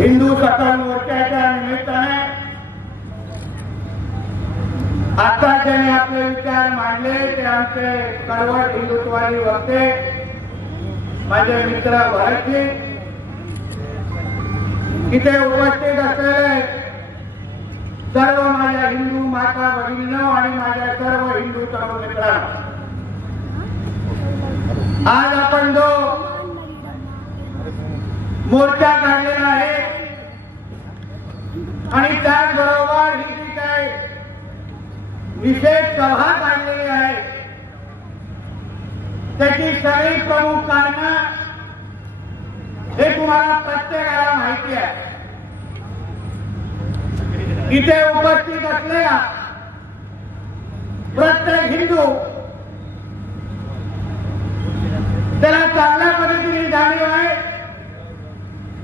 हिंदू सकल मोर्चाच्या निमित्ताने आता ज्यांनी आपले विचार मांडले ते आमचे कडवट हिंदुत्वादी वक्ते माझे मित्र भरतजी इथे उपस्थित असलेले सर्व माझ्या हिंदू माता भगिनींनो आणि माझ्या सर्व हिंदू तरुण मित्रांनो आज आपण जो मोर्चा काढलेला आणि त्याचबरोबर ही जी काय विशेष सभा काढलेली आहे त्याची सगळी प्रमुख कारणं हे तुम्हाला प्रत्येकाला माहिती आहे. इथे उपस्थित असलेला प्रत्येक हिंदू त्याला चांगल्या पद्धतीने जाणीव आहे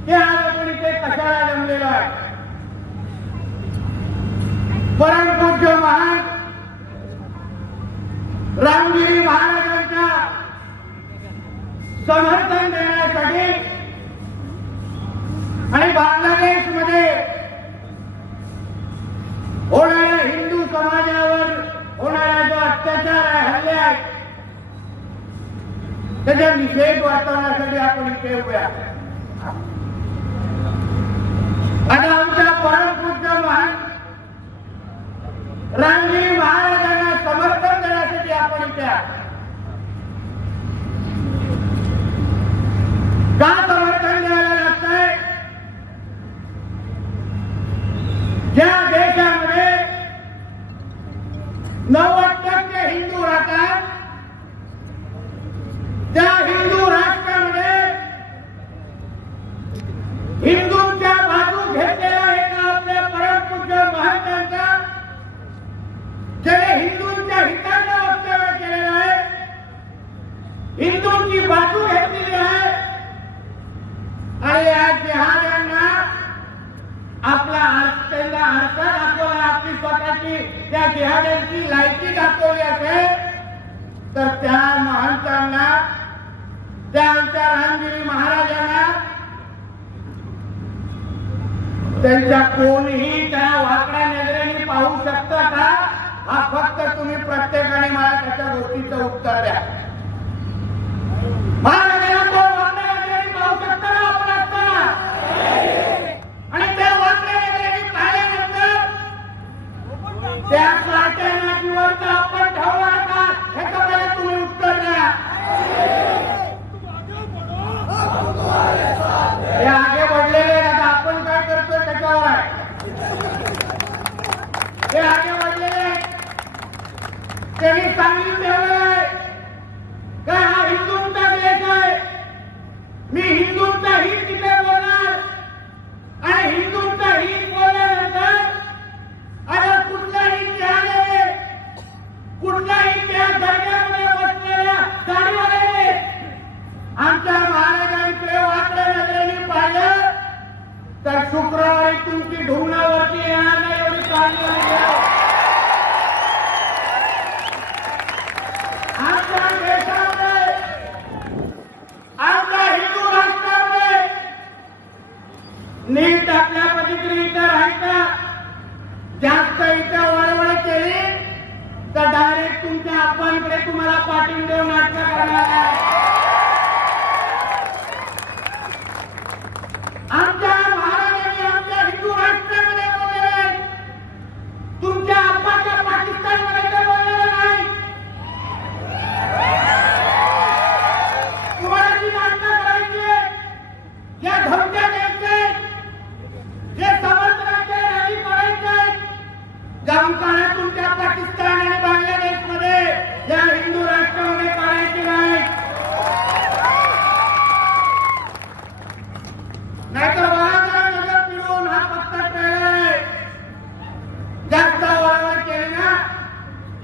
की आज आपण इथे कशाला जमलेलो आहे? परमपूज्य महान रामगिरी महाराजांच्या समर्थन देण्यासाठी आणि बांगलादेशमध्ये होणाऱ्या हिंदू समाजावर होणारा जो अत्याचार आहे हल्ले आहेत त्याचा निषेध वाचवण्यासाठी आपण इथे उभे आहोत आता आमच्या परमपूज्य महान रामजी महाराजांना समर्थन देण्यासाठी आपण इथे आहोत का समर्थन द्यायला लागतंय ज्या देशामध्ये नव्वद टक्के हिंदू राहतात त्या हिंदू राष्ट्रामध्ये हिंदूंच्या बाजू घेतलेला एका आपल्या परमपूज्य महाराजांचा ज्याने हिंदूंच्या हिताचं वक्तव्य केलेलं आहे हिंदूंची बाजू घेतलेली आहे आणि या जिहाद्यांना आपला आर- त्यांना आरसा दाखवला आपली स्वतःची त्या जिहाद्यांची लायकी दाखवली असेल तर त्या महंतांना त्या आमच्या रामगिरी महाराजांना त्यांच्या कोणीही त्या वाकड्या नजरेने पाहू शकता का? हा फक्त तुम्ही प्रत्येकाने मला त्याच्या गोष्टीचं उत्तर द्या. आणि त्या वाकड्या जिवंत आपण ठेवणार का ह्याचं मला तुम्ही उत्तर द्या हे आगे वाढलेले आहेत. आता आपण काय करतोय त्याच्यावर आहे ते आगे वाढलेले त्यांनी सांगितलं ठेवलेलं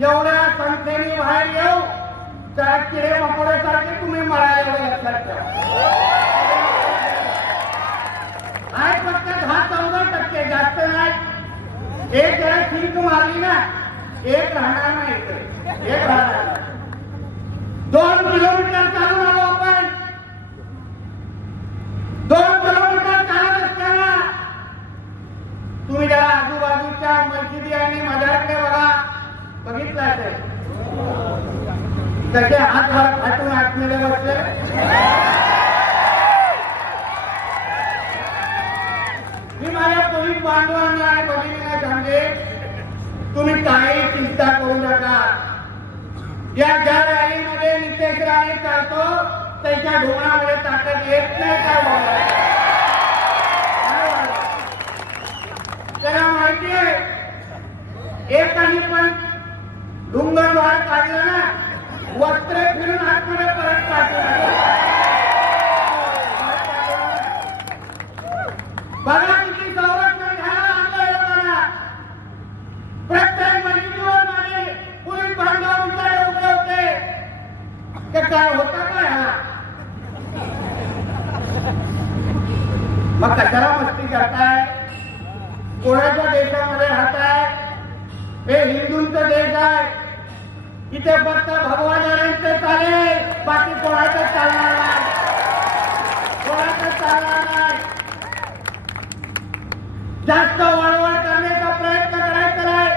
एवढ्या संख्येने बाहेर येऊ त्या किरे मकोड्यासारखे तुम्ही मराय एवढे लक्षात ठेवा. आहे फक्त दहा चौदा टक्के जास्त नाही. एक जरा सीट मारली ना एक राहणार नाही एक राहणार दोन किलोमीटर चालून आलो आपण. दोन किलोमीटर चालत असताना तुम्ही ज्या आजूबाजूच्या मस्जिदी आणि मजारकडे बघितलं असेल. त्याचे हात हात फाटून आतमध्ये बसले मी माझ्या पोलीस बांधवांना आणि भगिनींना सांगेन तुम्ही काही चिंता करू नका. या ज्या रॅलीमध्ये नितेश राणे चालतो त्याच्या ढोंगणामध्ये ताकद येत नाही काय बोलायला त्याला माहितीये एकाने पण डुंगर बाहेर काढलं ना वस्त्र फिरून आतमध्ये परत काढलं बघा किती संरक्षण घ्यायला आपल्या लोकांना. प्रत्येक मशिदीवर माझे पोलीस बांधव विचारे उभे होते. ते काय होता काय हा? मग कशाला मस्ती करताय? कोणाच्या देशामध्ये राहताय? हे हिंदूंचा देश आहे. इथे फक्त भगवानांचे चालेल. बाकी कोणाचं चालणार नाही. कोणाचं चालणार नाही. जास्त वळवळ करण्याचा प्रयत्न करायचा नाही.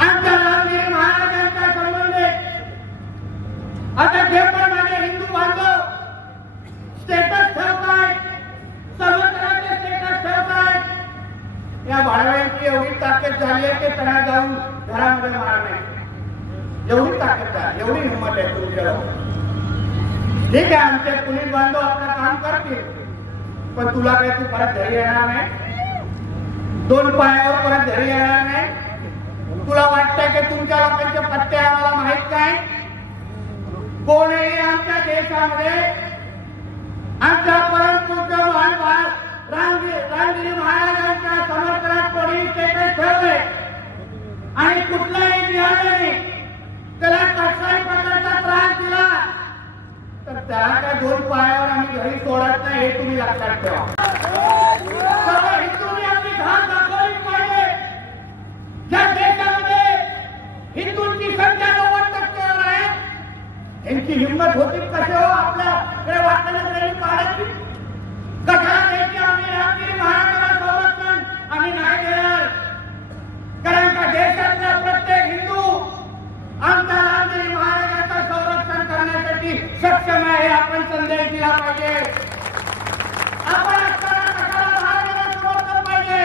आमच्या रामगिरी महाराजांच्या संबंधित आता जे पण माझे हिंदू बांधव स्टेटस ठेवतायत सर्वत्राचे स्टेटस ठेवतायत या भाडव्यांची एवढी ताकद झाली आहे की त्यांना जाऊन घरामध्ये मारणे एवढी ताकद आहे एवढी हिंमत आहे तुमच्या ठीक आहे आमचे पोलीस बांधव आपलं काम करतील पण तुला काय तू परत घरी येणार नाही? दोन पायावर परत घरी येणार नाही? तुला वाटतंय की तुमच्या लोकांचे पत्ते आम्हाला माहीत नाही? कोणीही आमच्या देशामध्ये? आमच्या परमपूज्य महान रामगिरी रामगिरी महाराजांच्या समर्थनात कोणी स्टेटस ठेवले आणि कुठल्याही जिहाद्याने त्याला कसलाही प्रकारचा त्रास दिला. तर त्याला काय दोन पायावर आम्ही घरी सोडत नाही हे तुम्ही लक्षात ठेवा. हिंदूंनी आपली दाखवली पाहिजे. देशामध्ये हिंदूंची संख्या नव्वद आहे. यांची हिंमत होती कसे हो? आपल्याकडे वाटण्याकडे पाडायची कशाला द्यायची आम्ही महाराज महाराजाला संरक्षण आम्ही नाही देणार कारण का देशातला प्रत्येक हिंदू आमच्या रामगिरी महाराजाचं संरक्षण करण्यासाठी कार्यक्रम आहे आपण संदेश दिला पाहिजे. आपण समर्थन पाहिजे?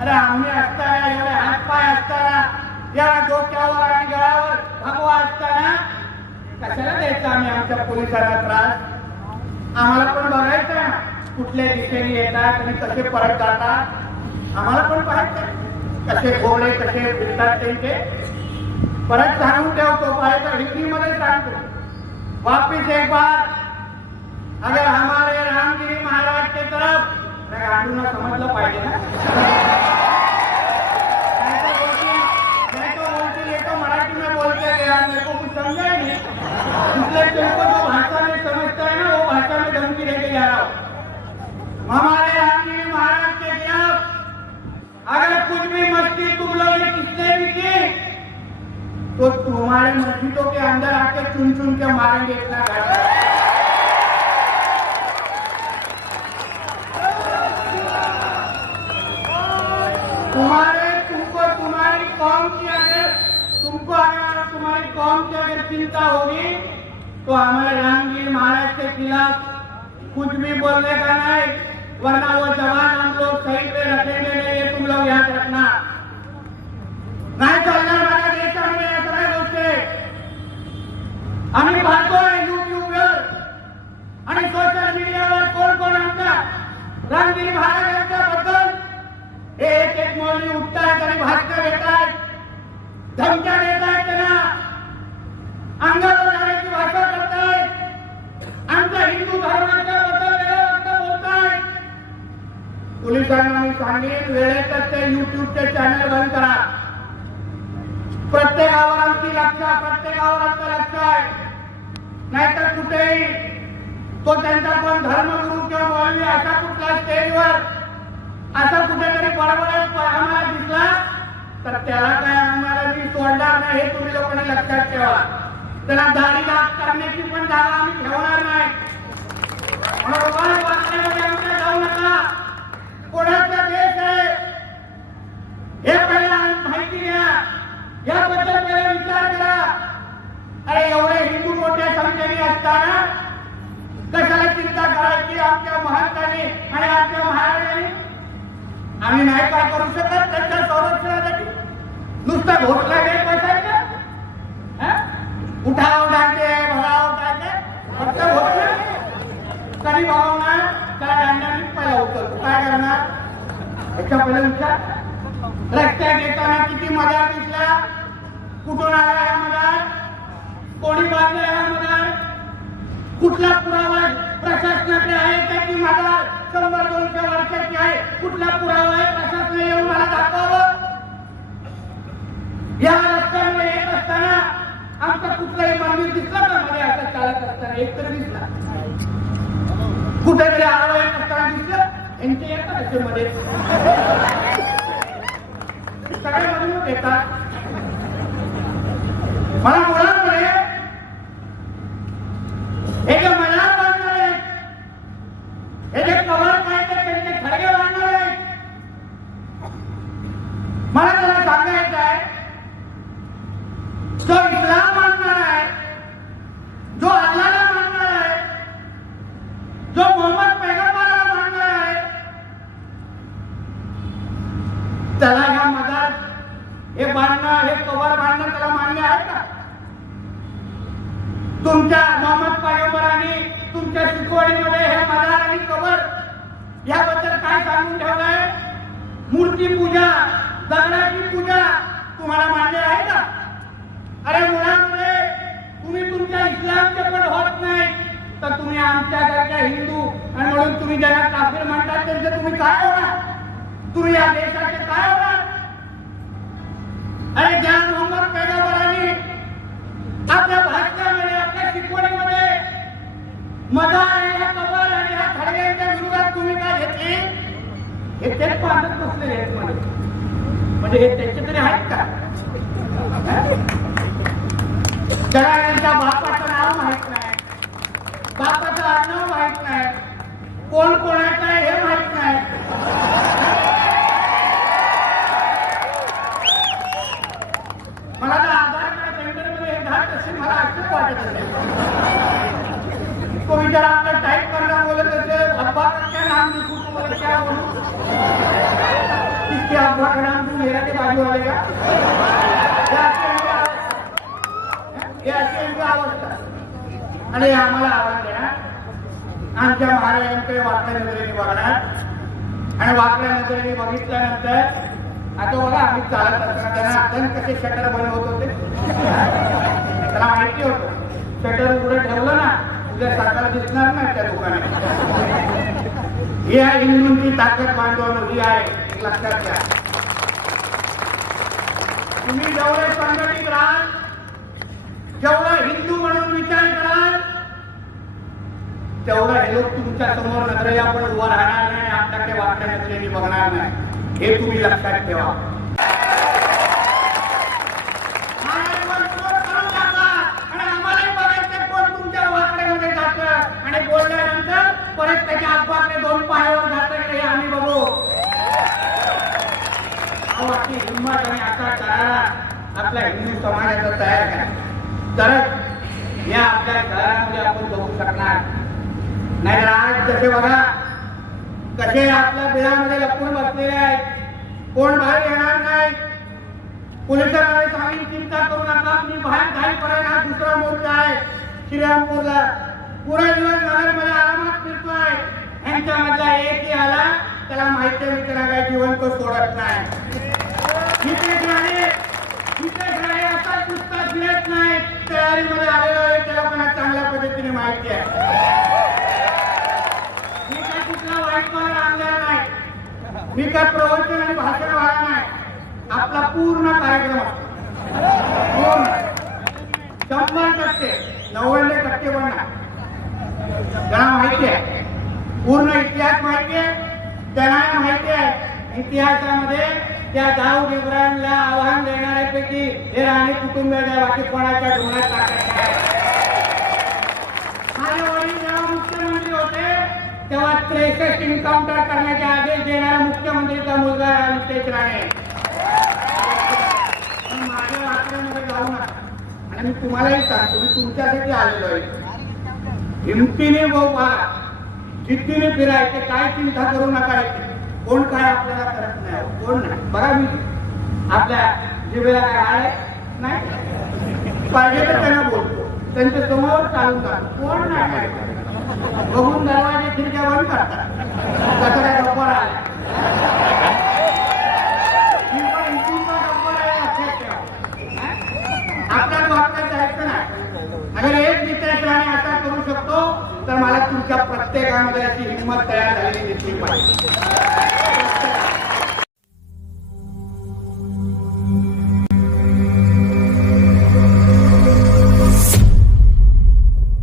अरे आम्ही असताना एवढे हातपाय असताना या डोक्यावर आणि गळ्यावर भगवा असताना कशाला द्यायचा आम्ही? आमच्या पोलिसांना त्रास? आम्हाला पण बघायचं कुठल्या दिशेने येतात आणि कसे परत जातात. आम्हाला पण पाहायचं कसे घोडे कसे फिरतात त्यांचे. परत सांगून ठेवतो पाहायचं हिंदीमध्ये सांगतो. वापिस एक बार। अगर हमारे रामगिरी महाराज के तरफ अरे समजलं पाहिजे ना। मराठी में बोलते हैं मेरे को कुछ समझा ही नहीं। इसलिए तुमको जो भाषा में समझता है ना वो भाषा में धमकी देके जा रहा हूँ। हमारे रामगिरी महाराज के खिलाफ अगर कुछ भी मस्ती तुम लोग तुम्हारे मस्जिदों के अंदर आके चुन चुन के मारेंगे इतना तुम्हारे, तुमको, तुम्हारी कौम की अगर, तुमको अगर तुम्हारी कौम की अगर चिंता होगी तो हमारे रामगीर महाराज के खिलाफ कुछ भी बोलने का नहीं, वरना वो जवान हम लोग सही पे रखेंगे नहीं, ये तुम लोग याद रामगिरी महाराजांच्या बद्दल एक एक मौली उठतात आणि भाषण देतायत धमक्या देतात त्यांना. अंगावर जाण्याची भाषा करतायत. आमच्या हिंदू धर्माच्या बद्दल वेगळं वाटतं बोलतायत पोलिसांना मी सांगेन वेळेतच ते युट्यूबचे चॅनल बंद करा. प्रत्येकावर आमची लक्ष प्रत्येकावर आमचं लक्ष आहे. नाहीतर कुठेही तो त्यांचा पण धर्मगुरु किंवा मौलवी असा कुठला स्टेजवर असं कुठेतरी बडबडत आम्हाला दिसला तर त्याला काय आम्हाला मी सोडणार नाही हे तुम्ही लोकांनी लक्षात ठेवा. त्याला दाढी दात करण्याची पण जागा आम्ही ठेवणार नाही. म्हणून जाऊ नका. कोणाचा देश आहे? हे पहिला माहिती घ्या. याबद्दल पहिले विचार करा. अरे एवढे हिंदू मोठ्या संख्येने असताना कशाला चिंता करायची आमच्या महंतांनी आणि आमच्या महाराजांनी? आम्ही नाही काय करू शकत. त्यांच्या नुसतं घोषणा घेत बसायचं? उठाव टाके भराव टाके फक्त घोषणा कधी भावणार त्या दंडाने पहिला उचलतो काय करणार? याच्या पहिले विचार रस्त्यात येताना किती मजा दिसला? कुठून आला या मजार कोणी बांधला या मजार कुठला पुरावा प्रशासनाकडे आहे? त्याची की मजार शंभर दोनशे वर्षाची आहे कुठला पुरावा आहे प्रशासन येऊन मला दाखवावं या रस्त्यामध्ये येत असताना आमचं कुठलंही मंदिर दिसलं का मध्ये असं चालत असताना एक तर दिसला कुठेतरी आडवं येत असताना दिसलं? यांचे येतात असे सगळे मधून येतात. मला मुलांमध्ये हे जे मजार बांधणार आहेत हे जे कवर पाहिजे त्यांचे खडगे बांधणार आहेत मला त्याला सांगायचं आहे जो इस्लाम मानणार आहे जो अल्लाला मानणार आहे जो मोहम्मद पैगंबराला मानणार आहे त्याला ह्या मधात हे बांधणं हे कवर बांधणं त्याला मान्य आहे का तुमच्या मोहम्मद पैगंबरांनी तुमच्या शिकवणीमध्ये हे मधार आणि कवर याबद्दल काय सांगून ठेवलंय मूर्ती पूजा दगडाची पूजा तुम्हाला मान्य आहे का? अरे मुळामध्ये तुम्ही तुमच्या इस्लामचे पण होत नाही. तर तुम्ही आमच्या घरच्या हिंदू आणि म्हणून तुम्ही ज्यांना काफीर म्हणतात त्यांचे तुम्ही काय होणार? तुम्ही या देशाचे काय होणार? अरे ज्या मोहम्मद पैगंबरांनी आपल्या भाषणामध्ये आपल्या शिकवणीमध्ये मदार आणि या कबर आणि या खडग्यांच्या विरोधात तुम्ही काय हे तेच बांधत बसलेले आहेत म्हणे म्हणजे हे त्यांचे तरी आहेत का? जरा यांच्या बापाचं नाव माहीत नाही. बापाचं आडनाव माहीत नाही. कोण कोणाचं आहे हे माहीत नाही. मला तर आधार कार्ड सेंटरमध्ये हे घाट असे मला आश्चर्य वाटत असेल तो विचार आपला टाईप करणार बोलत असेल अब्बा का क्या नाम लिखूं तुम्हाला बोले क्या बोलूं? इसके अम्मा का नाम तू मेरा के बाजू वाले का। अवस्था. आणि आम्हाला आवाज देणार आमच्या महाराजांकडे वाचल्यानंतर बघणार आणि वाचल्यानंतर बघितल्यानंतर आता बघा आम्ही चालत असताना त्यांना अजून कसे शटर बंद होत होते. त्याला माहिती होत. शटर उघडं ठेवलं ना उद्या सकाळ दिसणार नाही त्या दुकानात. ही आहे हिंदूंची ताकद बांधवण ही आहे. लक्षात घ्या. तुम्ही जेवढे संघटित राहाल जेवढा हिंदू म्हणून विचार कराल तेवढा हे लोक तुमच्यासमोर नजरेला पण उभं राहणार नाही आपल्याकडे वाटण्या बघणार नाही. हे तुम्ही लक्षात ठेवा महाराज वर करून टाका आणि आम्हालाही बघायचं कोण तुमच्या वाकड्यामध्ये जातं आणि बोलल्यानंतर परत त्याच्या आजूबाजूने दोन पायावर जातं की हे आम्ही बघू अहो आपली हिंमत आणि आपल्या हिंदू समाजाचा तयार करा. तरच या आपल्या घरामध्ये आपण बघू शकणार. नाही आज जसे बघा कसे आपल्या बिळामध्ये लपून बसलेले आहेत. कोण बाहेर येणार नाही. पोलिसांना सांगेन चिंता करू नका. मी बाहेर घाई जाईपर्यंत हा दुसरा मोर्चा आहे श्रीरामपूरला. पुरा दिवस नगरमध्ये आरामात फिरतोय. यांच्यामधला एक आला त्याला माहिती आहे काय त्याला जीवन तो सोडत नाही. राणे नितेश राणे आता पुस्तक फिरत नाही तयारीमध्ये आलेलो आहे त्या लोकांना चांगल्या पद्धतीने माहिती आहे. मी काय कुठला वाईट मार्ग आणलेला नाही. मी काय प्रवचन आणि भाषण व्हायला नाही. आपला पूर्ण कार्यक्रम असतो. पूर्ण. शंभर टक्के नव्याण्णव टक्के पण त्यांना माहिती आहे. पूर्ण इतिहास माहिती आहे. त्यांना माहिती आहे. इतिहासामध्ये त्या दाऊद इब्राहिमला आव्हान देणाऱ्यापैकी हे राणे कुटुंबिया बाकी कोणाच्या डोळ्यात माझे वडील जेव्हा मुख्यमंत्री होते तेव्हा त्रेसष्ट इन्काउंटर करण्याचे आदेश देणारा मुख्यमंत्रीचा मुलगा नितेश राणे. माझ्या वाकड्यामध्ये जाऊ नका. आणि मी तुम्हालाही सांगतो मी तुमच्यासाठी आलेलो आहे. हिमतीने भाऊ पहा जिद्दीने फिरायचे काय चिंता करू नका याची. कोण काय आपल्याला करत नाही कोण नाही. बघा मी आपल्या जिभेला काय आहे? नाही. पाहिजे तर त्यांना बोलतो. त्यांच्यासमोर चालून जातो कोण नाही बघून दरवाजे खिडक्या बंद करतात. कसं काय गप्पा आला आहे जायचं नाही. अगर एक करू शकतो तर मला तुमच्या प्रत्येकामध्ये अशी हिंमत तयार झालेली दिसली पाहिजे.